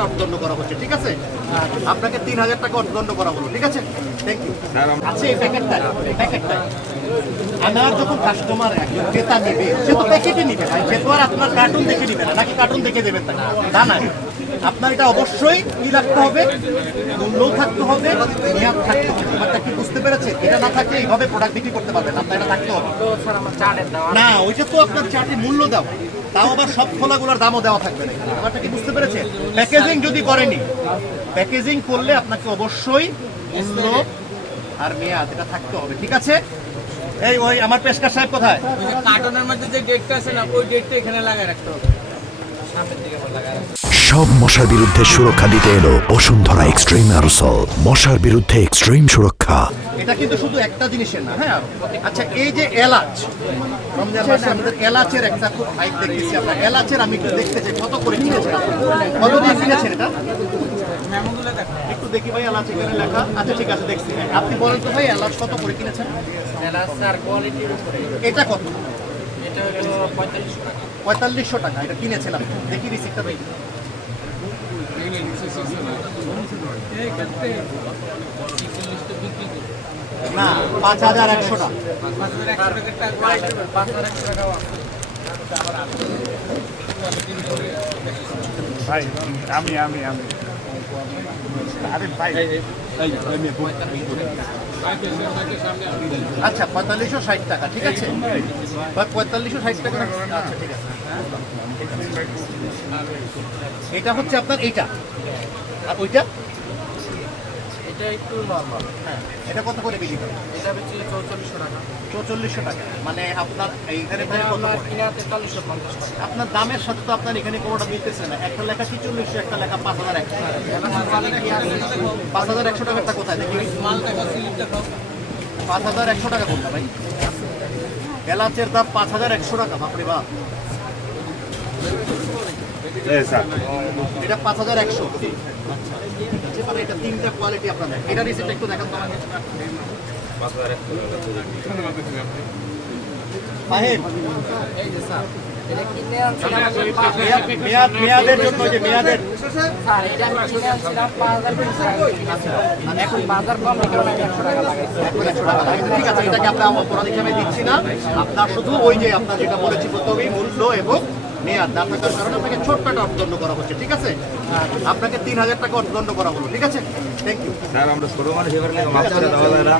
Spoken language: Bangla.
টাকা অর্থদণ্ড করা হচ্ছে, ঠিক আছে? আপনাকে 3000 টাকা অর্থদণ্ড করা হলো, ঠিক আছে? Thank you. আচ্ছা, এই প্যাকেটটা আমার যখন কাস্টমার একজন ক্রেতা নেবে, সে তো প্যাকেটে নিবে ভাই, সে তো আর আপনার কার্টুন দেখে নিবে না, নাকি কার্টুন দেখে দেবেন তাকে, তা না। আপনার এটা অবশ্যই কি রাখতে হবে, মূল্য থাকতে হবে, মেয়াদ থাকতে হবে। ব্যাপারটা কি বুঝতে পেরেছেন? এটা না থাকলে এইভাবে প্রোডাক্ট বিক্রি করতে পারবেন, আপনার এটা থাকতে হবে না। ওইটা তো আপনার চার্টে মূল্য দাও, তাও আবার সব খোলাগুলোর দামও দেওয়া থাকবে না। ব্যাপারটা কি বুঝতে পেরেছেন? প্যাকেজিং যদি করেনি, প্যাকেজিং করলে আপনাকে অবশ্যই মূল্য আর মেয়াদ এটা থাকতে হবে, ঠিক আছে? এই ওই আমার পেশকার সাহেব কোথায়? কার্টনের মধ্যে যে ডেটটা আছে না, ওই ডেটটা এখানে লাগায় রাখতে হবে। সামনের দিকে লাগায় সব মশার বিরুদ্ধে সুরক্ষা দিতে এলো বসুন্ধরা এক্সট্রিম অ্যারোসল, মশার বিরুদ্ধে এক্সট্রিম সুরক্ষা। এটা কিন্তু শুধু একটা জিনিসের না, হ্যাঁ। আচ্ছা, এই যে এলাচ, রমজান মাসে আমাদের এলাচের একটা খুব হাইপ দেখতেছি আমরা। এলাচের আমি একটু দেখতে চাই, কত করে কিনেছেন আপনি? কত দিয়ে কিনেছেন এটা? মেমোগুলো দেখো। একটু দেখি ভাই, এলাচ এখানে লেখা। আচ্ছা, ঠিক আছে, দেখছি। আপনি বলেন তো ভাই, এলাচ কত করে কিনেছেন? এলাচ আর কোয়ালিটির উপরে। এটা কত? এটা হলো 4500 টাকা। 4500 টাকা এটা কিনেছিলাম। দেখি রিসিপ্টটা দেখি। না, 5100 টাকা। 5100 টাকা। ভাই আমি আরে ভাই আচ্ছা, 4560 টাকা, ঠিক আছে? 4560 টাকা, আচ্ছা, ঠিক আছে। এটা হচ্ছে আপনার এইটা, আর ওইটা এটা একটু নরমাল। হ্যাঁ, এটা কত করে বিক্রি করেন? এটা হচ্ছে 4400 টাকা। 4400 টাকা, মানে আপনার এইখানে প্রায় কত পড়ে? কিনা 4350 টাকা। আপনার দামের সাথে তো আপনার এখানে কোনোটা মিলতেছে না। একটা লেখা 4600, একটা লেখা 5100। 5100 টাকাটা কোথায় দেখি? মাল টাকা স্লিপ দেখাও। 5100 টাকা কোনটা ভাই? এলাচের দাম 5100 টাকা, বাপরে বাপ। এটা 5100। আচ্ছা, মানে এটা তিনটা কোয়ালিটি আপনাদের। এটা রিসিপ্ট একটু দেখান তো আমাকে। সাহেব, এই যে স্যার, এটা কিনে আনছিলাম মেয়াদের জন্য, যে মেয়াদের স্যার, এটা আমি কিনে আনছিলাম 5000 টাকা। এখন বাজার কম, এই কারণে আমি 100 টাকা লাগাইছি। 100 টাকা লাগে। ঠিক আছে, এটাকে আমরা অপরাধ হিসাবে দিচ্ছি না। আপনার শুধু ওই যে আপনার যেটা বলেছি প্রথমেই, মূল্য এবং মেয়াদ না থাকার কারণে আপনাকে ছোট্ট একটা অর্থদণ্ড করা হচ্ছে, ঠিক আছে? আপনাকে 3000 টাকা অর্থদণ্ড করা হলো, ঠিক আছে? Thank you. স্যার আমরা ছোট মানুষ এবার মাছ করে দেওয়া যায় না।